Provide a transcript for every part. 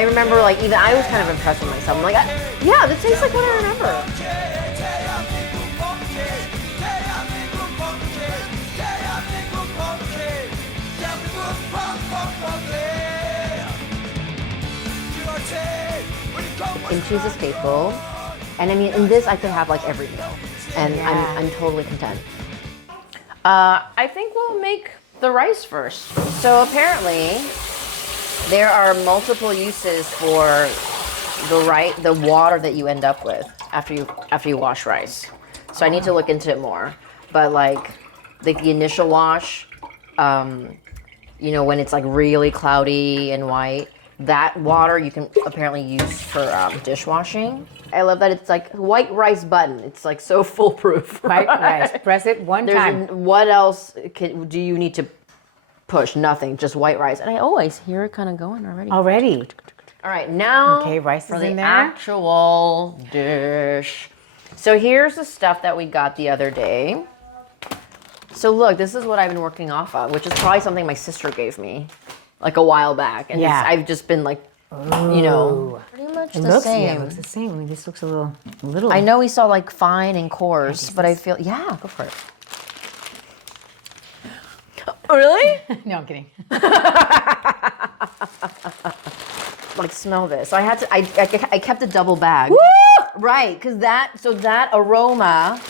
I remember like even I was kind of impressed with myself. I'm like, yeah, this tastes like what I remember. Kimchi is a staple, and I mean, in this I could have like every meal, and I'm totally content. I think we'll make the rice first. So apparently, there are multiple uses for the water that you end up with after you wash rice. So I need to look into it more. But like the initial wash, you know, when it's like really cloudy and white. That water you can apparently use for dishwashing. I love that it's like white rice button. It's like so foolproof. White rice. Press it one time. What else do you need to push? Nothing. Just white rice. And I always hear it kind of going already. Already. All right, now rice for is the in there. actual dish. So here's the stuff that we got the other day. So look, this is what I've been working off of, which is probably something my sister gave me. Like a while back, and I've just been like, you know, pretty much the same. Yeah, it looks the same. I mean, this looks a little. I know we saw like fine and coarse, but I feel go for it. Oh, really? No, I'm kidding. Like smell this. I had to. I kept a double bag. Woo! Right, because that aroma.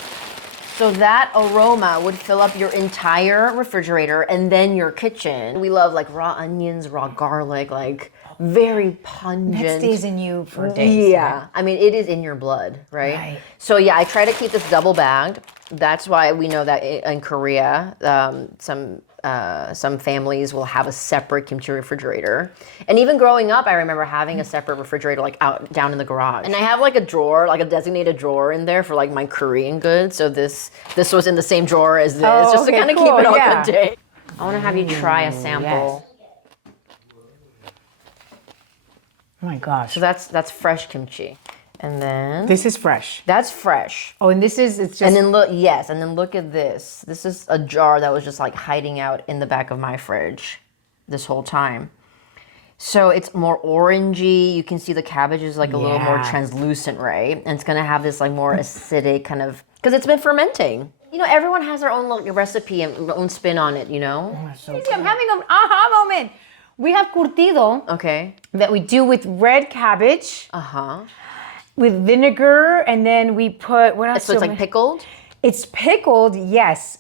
So that aroma would fill up your entire refrigerator and then your kitchen. We love like raw onions, raw garlic, like very pungent. That stays in you for days. Yeah. Right? I mean, it is in your blood, right? Right. So yeah, I try to keep this double bagged. That's why we know that in Korea, some families will have a separate kimchi refrigerator. And even growing up, I remember having a separate refrigerator like down in the garage. And I have like a drawer, like a designated drawer in there for like my Korean goods. So this was in the same drawer as this, just to kind of keep it all good day. I want to have you try a sample. Yes. Oh my gosh. So that's fresh kimchi. And then This is fresh. that's fresh. Oh, and it's just. And then look at this. This is a jar that was just like hiding out in the back of my fridge this whole time. So it's more orangey. You can see the cabbage is like a little more translucent, right? And it's gonna have this like more acidic kind of, because it's been fermenting. You know, everyone has their own little recipe and own spin on it, you know? I'm having an aha moment. We have curtido Okay. that we do with red cabbage, Uh-huh. with vinegar, and then we put, what else? So it's like pickled? It's pickled, yes.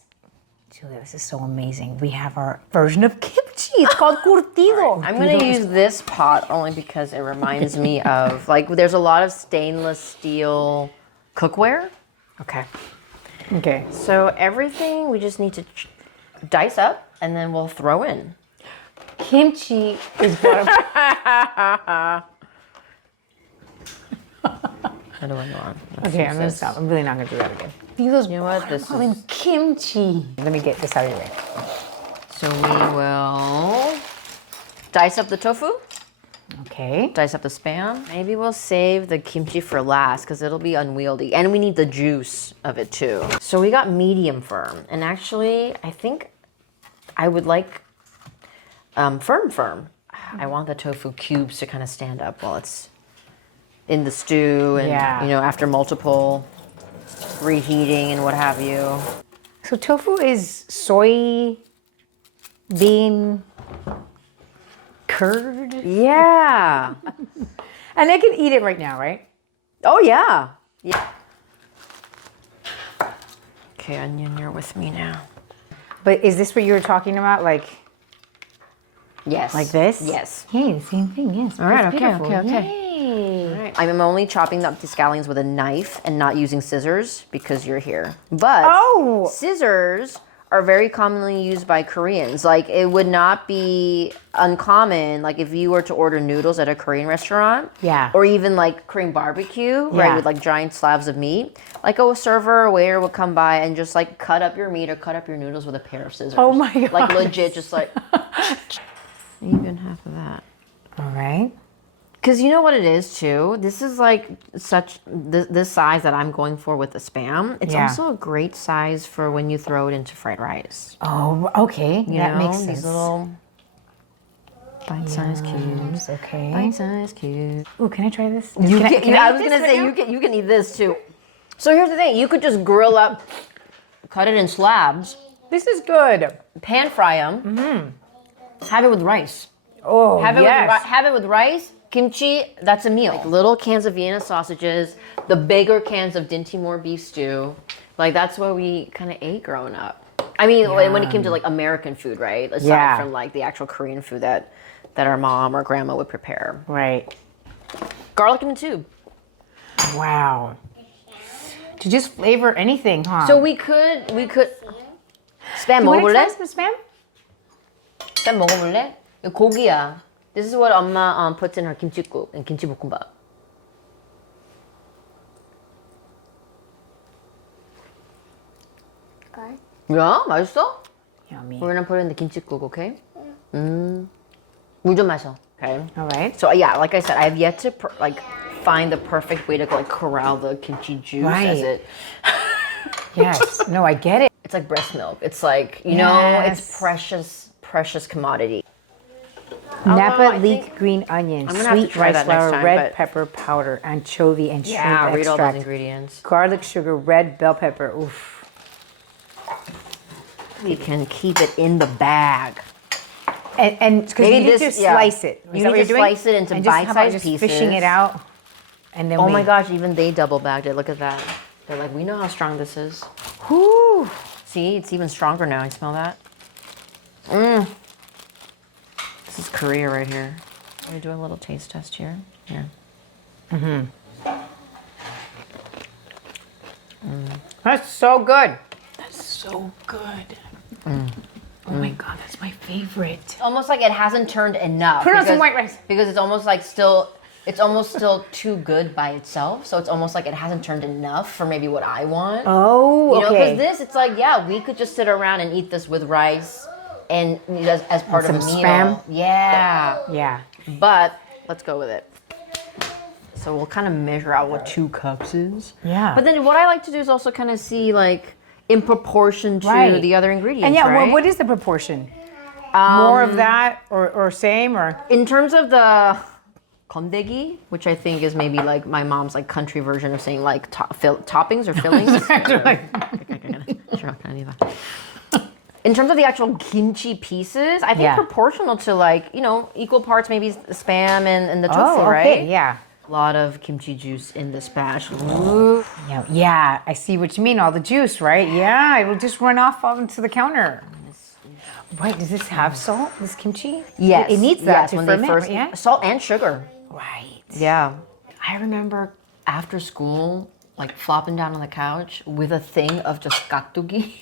Julia, this is so amazing. We have our version of kimchi. It's called curtido. I'm gonna use this pot only because it reminds me of, like, there's a lot of stainless steel cookware. Okay. Okay. So everything we just need to dice up and then we'll throw in. Kimchi is one of How do I go on? Okay, I'm gonna stop. I'm really not gonna do that again. You know what? This calling is kimchi. Let me get this out of your way. so we will dice up the tofu, Okay. dice up the spam. Maybe we'll save the kimchi for last because it'll be unwieldy, and we need the juice of it too. So we got medium firm, and actually, I think I would like firm. I want the tofu cubes to kind of stand up while it's in the stew and, you know, after multiple reheating and what have you. So tofu is soy bean curd? Yeah. And I can eat it right now, right? Oh, yeah. Yeah. Okay, onion, you're with me now. But is this what you were talking about? Like Yes. like this? Yes. Hey, the same thing, yes. All right, That's okay. beautiful. All right. I'm only chopping up the scallions with a knife and not using scissors because you're here. But scissors are very commonly used by Koreans. Like, it would not be uncommon, like if you were to order noodles at a Korean restaurant, or even like Korean barbecue, right, with like giant slabs of meat, like a server or waiter would come by and just like cut up your meat or cut up your noodles with a pair of scissors. Oh my god. Like legit, just like even half of that. All right. Because you know what it is too? This is like this size that I'm going for with the Spam. It's also a great size for when you throw it into fried rice. Oh, okay. You that know, makes sense. These little Bite-sized cubes. Okay. Bite-sized cubes. Ooh, can I try this? I was eat gonna this say right now? you can eat this too. So here's the thing: you could just grill up, cut it in slabs, This is good. pan fry them, have it with rice. Oh, Have yes. it with rice, kimchi. That's a meal. Like little cans of Vienna sausages, the bigger cans of din Timor beef stew. Like that's what we kind of ate growing up. I mean, when it came to like American food, right? Aside from like the actual Korean food that our mom or grandma would prepare. Right. Garlic in the tube. Wow. To just flavor anything, huh? So we could spam you want to try 먹어볼래? some spam? spam 먹어볼래? 이거 고기야. This is what 엄마 puts in her kimchi국 and 김치볶음밥. 야, 맛있어? Yummy. We're gonna put it in the kimchi국, okay? 물 좀 마셔, okay? All right. So yeah, like I said, I have yet to find the perfect way to like corral the kimchi juice as Right. it. Yes. No, I get it. It's like breast milk. It's like you know, it's Yes. precious commodity. Napa I leek think green onion, I'm gonna have to sweet try rice that next flour, time, red but- pepper powder, anchovy, and shrimp Yeah, read all those extract. ingredients. Garlic, sugar, red bell pepper. Oof. We can keep it in the bag. And because Maybe you need to this- yeah. slice it. You Is that need what you're to doing? slice it into And just, how about bite-sized just fishing pieces. it out, and then Oh we, my gosh, even they double bagged it. Look at that. They're like, we know how strong this is. Whew. See, it's even stronger now. You smell that? This is Korea right here. Let me do a little taste test here. Here. That's so good. That's so good. Oh my god, that's my favorite. It's almost like it hasn't turned enough. Put on some because- white rice. Because it's almost like it's almost still too good by itself. So it's almost like it hasn't turned enough for maybe what I want. Oh, You know, okay. because this, it's like, yeah, we could just sit around and eat this with rice and as part of a some meal. spam. Yeah. Yeah. But let's go with it. So we'll kind of measure out what 2 cups is. Yeah. But then what I like to do is also kind of see like in proportion to Right. the other ingredients. And yeah, right? well, what is the proportion? More of that or same or? In terms of the 건더기, which I think is maybe like my mom's like country version of saying like toppings or fillings. In terms of the actual kimchi pieces, I think Yeah. proportional to like, you know, equal parts maybe spam and the tofu, Oh, okay, right? yeah. A lot of kimchi juice in this batch. Ooh. Yeah, yeah, I see what you mean. All the juice, right? Yeah, it'll just run off onto the counter. Right? Does this have salt? This kimchi? Yes. It needs that yes, to when ferment. they first Yeah. salt and sugar. Right. Yeah. I remember after school, like flopping down on the couch with a thing of just 깍두기.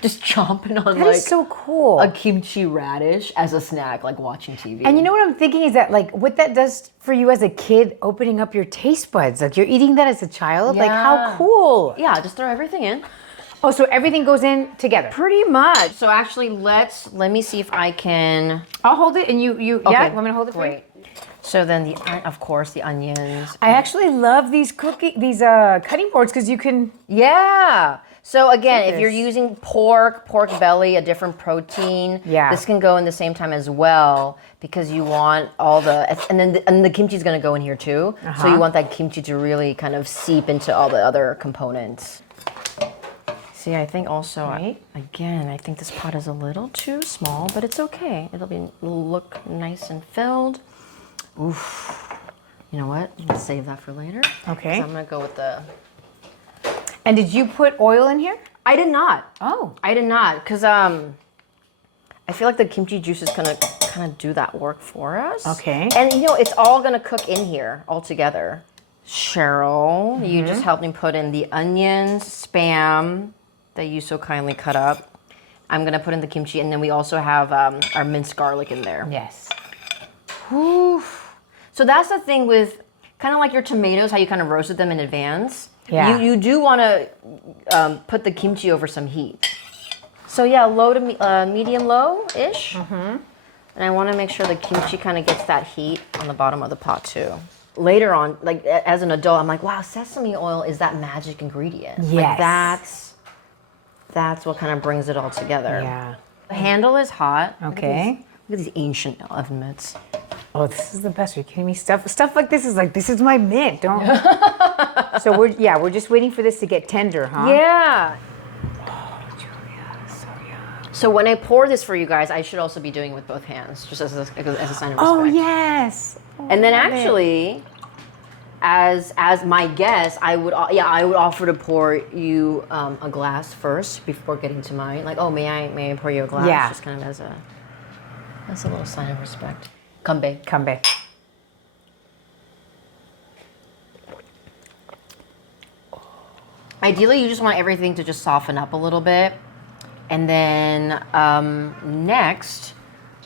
Just chomping on That like is so cool. a kimchi radish as a snack, like watching TV. And you know what I'm thinking is that like what that does for you as a kid, opening up your taste buds. Like you're eating that as a child. Like how Yeah. cool. Yeah, just throw everything in. Oh, so everything goes in together. Pretty much. So actually, let me see if I can. I'll hold it and you yeah, want me to hold it for you? Great. So then of course the onions. I actually love these cutting boards because you can. Yeah. So again, Look at if you're this. using pork belly, a different protein, Yeah. this can go in the same time as well because you want all the and the kimchi is going to go in here too. So you want that kimchi to really kind of seep into all the other components. See, I think also Right. again, I think this pot is a little too small, but it's okay. It'll look nice and filled. Oof. You know what? I'm gonna save that for later. Okay. So I'm gonna go with the. And did you put oil in here? I did not. Oh. I did not, because I feel like the kimchi juice is gonna kind of do that work for us. Okay. And you know, it's all gonna cook in here all together. Cheryl, you just helped me put in the onions, spam that you so kindly cut up. I'm gonna put in the kimchi, and then we also have our minced garlic in there. Yes. Whew. So that's the thing with kind of like your tomatoes, how you kind of roasted them in advance. Yeah. You do want to put the kimchi over some heat. So yeah, low to medium low-ish. And I want to make sure the kimchi kind of gets that heat on the bottom of the pot too. Later on, like as an adult, I'm like, wow, sesame oil is that magic ingredient. Like Yes. that's what kind of brings it all together. Yeah. The handle is hot. Okay. Look at these ancient oven mitts. Oh, this is the best. Are you kidding me? Stuff like this is like, this is my mitt. Don't. So we're just waiting for this to get tender, huh? Yeah. Oh, Julia, so yum. So when I pour this for you guys, I should also be doing it with both hands, just as a sign of respect. Oh yes. Oh, And then love it. actually, as my guest, I would offer to pour you a glass first before getting to mine. Like, oh, may I pour you a glass? Yeah. Just kind of as a little sign of respect. Geonbae. Geonbae. Ideally, you just want everything to just soften up a little bit. And then next,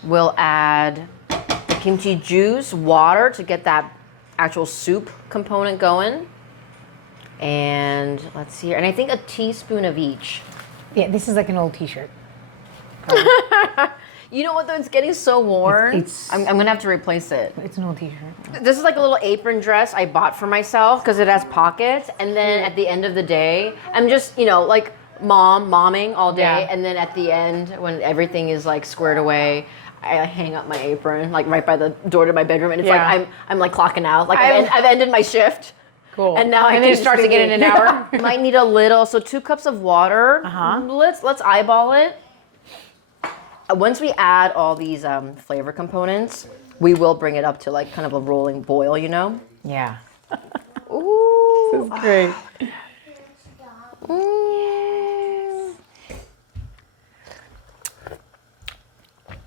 we'll add the kimchi juice, water to get that actual soup component going. And let's see here. And I think a teaspoon of each. Yeah, this is like an old T-shirt. You know what though? It's getting so worn. It's- I'm gonna have to replace it. It's an old T-shirt. This is like a little apron dress I bought for myself because it has pockets. And then at the end of the day, I'm just, like momming all day. Yeah. And then at the end, when everything is like squared away, I hang up my apron like right by the door to my bedroom. And it's Yeah. like I'm like clocking out. Like I've ended my shift. Cool. And now then it starts again in an hour. Might need a little. So 2 cups of water. Uh-huh. Let's eyeball it. Once we add all these flavor components, we will bring it up to like kind of a rolling boil, Yeah. Ooh. This is great.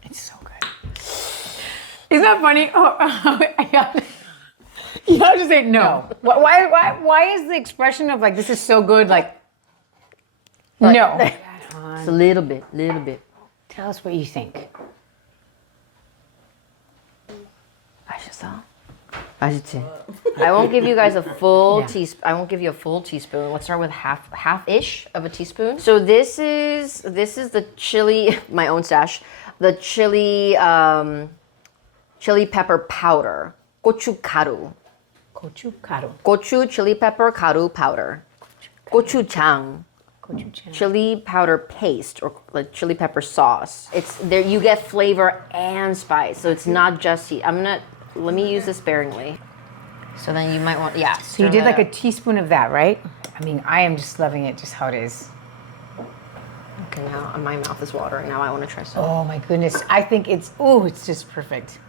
It's so good. Isn't that funny? You have to say no. Why is the expression of like this is so good like no? It's a little bit. Tell us what you think. 맛있지? I won't give you guys a full Yeah. teaspoon. I won't give you a full teaspoon. Let's start with half-ish of a teaspoon. So this is the chili, my own stash. The chili pepper powder. 고춧가루. 고춧가루. 고추 chili pepper 가루 powder. 고추장. Chili powder paste or like chili pepper sauce. It's there. You get flavor and spice, so it's not just heat. Let me use this sparingly. So then you might want, yeah. So you did like a teaspoon of that, right? I mean, I am just loving it, just how it is. Okay, now my mouth is watering. Now I want to try some. Oh my goodness, I think it's just perfect.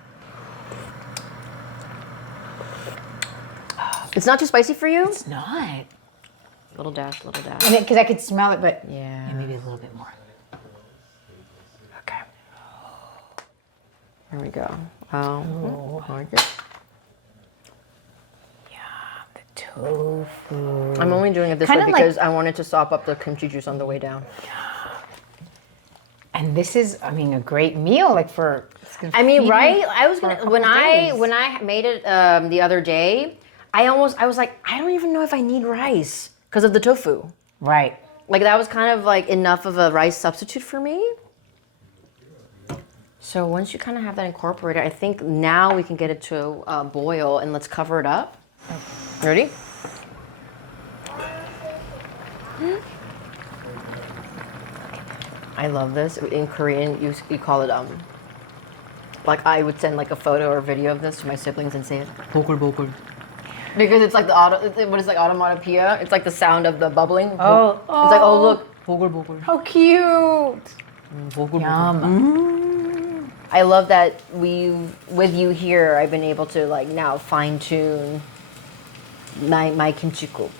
It's not too spicy for you? It's not. Little dash. And because I could smell it, but Yeah. maybe a little bit more. Okay. There we go. Oh, I like it. Yeah, the tofu. I'm only doing it this Kinda way like- because I wanted to sop up the kimchi juice on the way down. And this is, I mean, a great meal, like for. I mean, right? I was for a gonna couple when I days. when I made it the other day, I was like, I don't even know if I need rice because of the tofu. Right. Like that was kind of like enough of a rice substitute for me. So once you kind of have that incorporated, I think now we can get it to boil and let's cover it up. Ready? I love this. In Korean, you call it like I would send like a photo or video of this to my siblings and say it 보글보글. Because it's like what is like automatopoeia? It's like the sound of the bubbling. Oh, It's like, oh look, 보글보글. How cute. Yum. I love that with you here, I've been able to like now fine tune my kimchi-guk.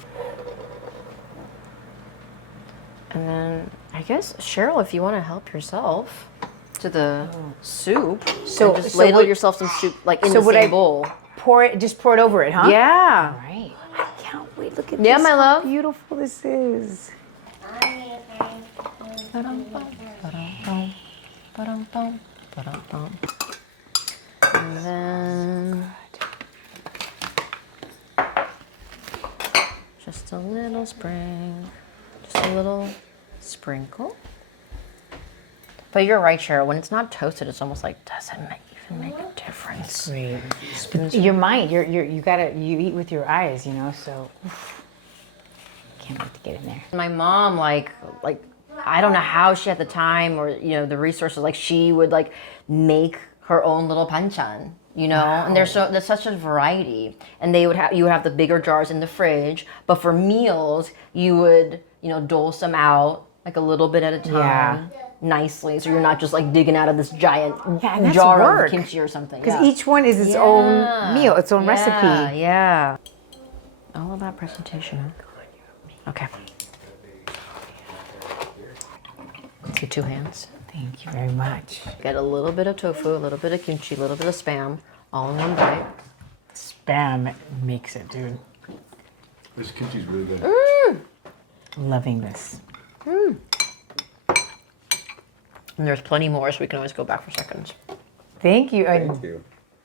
And then I guess Cheryl, if you want to help yourself to the soup, so just ladle yourself some soup like in the same bowl. Pour it over it, huh? Yeah. All right. I can't wait. Look at Yeah, this. my love. How beautiful this is. And then just a little sprinkle. But you're right, Cheryl. When it's not toasted, it's almost like doesn't even make a difference. Great. Your mind, you eat with your eyes, So can't wait to get in there. My mom like I don't know how she had the time or the resources. Like she would like make her own little banchan, and there's such a variety. And you would have the bigger jars in the fridge, but for meals you would dole some out like a little bit at a time. Nicely, so you're not just like digging out of this giant jar of kimchi or something. Because each one is its own meal, its own recipe. Yeah. All about presentation. Okay. Let's do 2 hands. Thank you very much. Get a little bit of tofu, a little bit of kimchi, a little bit of spam, all in one bite. Spam makes it, dude. This kimchi's really good. Loving this. And there's plenty more, so we can always go back for seconds. Thank you. Thank you.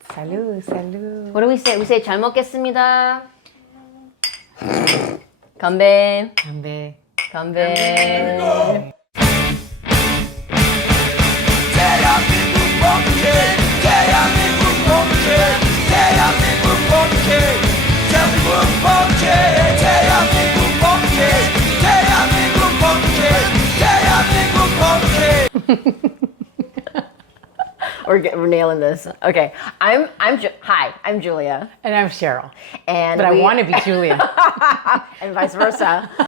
Salud, salud. What do we say? We say 잘 먹겠습니다. 건배. Gambe. 건배. We're nailing this. Okay, hi, I'm Julia, And I'm Cheryl. and But I want to be Julia. and vice versa.